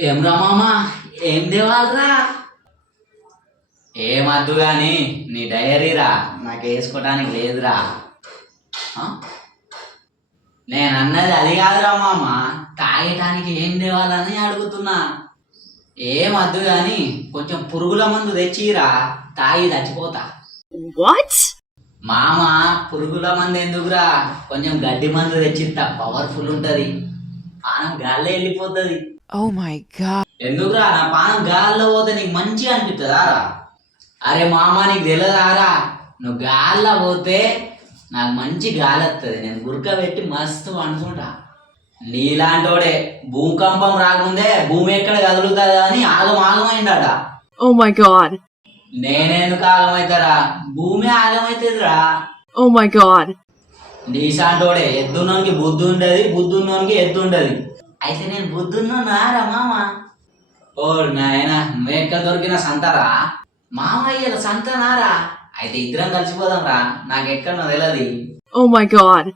ఏం రా మామ? ఏం దేవాలరా ఏమద్దు గాని నీ డైరీరా నాకు వేసుకోవడానికి లేదురా? నేను అన్నది అది కాదురా మామ. తాగటానికి ఏం తేవాలని అడుగుతున్నా. ఏమద్దు గాని కొంచెం పురుగుల మందు తెచ్చిరా. తాగి చచ్చిపోతా. What? మామ పురుగుల మందు ఎందుకురా? కొంచెం గడ్డి మందు తెచ్చిస్తా. పవర్ఫుల్ ఉంటది. పానం గాల్లో వెళ్ళిపోతుంది. Oh. ఎందుకురా? నా పానం గాల్లో పోతే నీకు మంచిగా అనిపిస్తుందా రా? అరే మామ నీకు తెలియదారా నువ్వు గాల్లో పోతే నాకు మంచి గాలి వస్తుంది నేను గురక పెట్టి మస్తు అనుకుంటా నీలాంటోడే భూకంపం రాకముందే భూమి ఎక్కడ కదులుతుంది అని ఆగం ఆగమైందట. Oh my god. నేనెందుకు ఆగమవుతారా భూమి ఆగమవుతుందిరా Oh my god. నీసాంటోడే ఎద్దున్నోనికి బుద్ధి ఉండదు బుద్ధి ఉన్నోనికి ఎద్దు ఉండదు అయితే నేను బుద్ధున్నారా మామ? ఓ నాయన మేక దొరికిన సంతరా? మామయ్యల సంతనారా? అయితే ఇద్దరం కలిసిపోదాం రా నాకు ఎక్కడో తెలియదు Oh my god.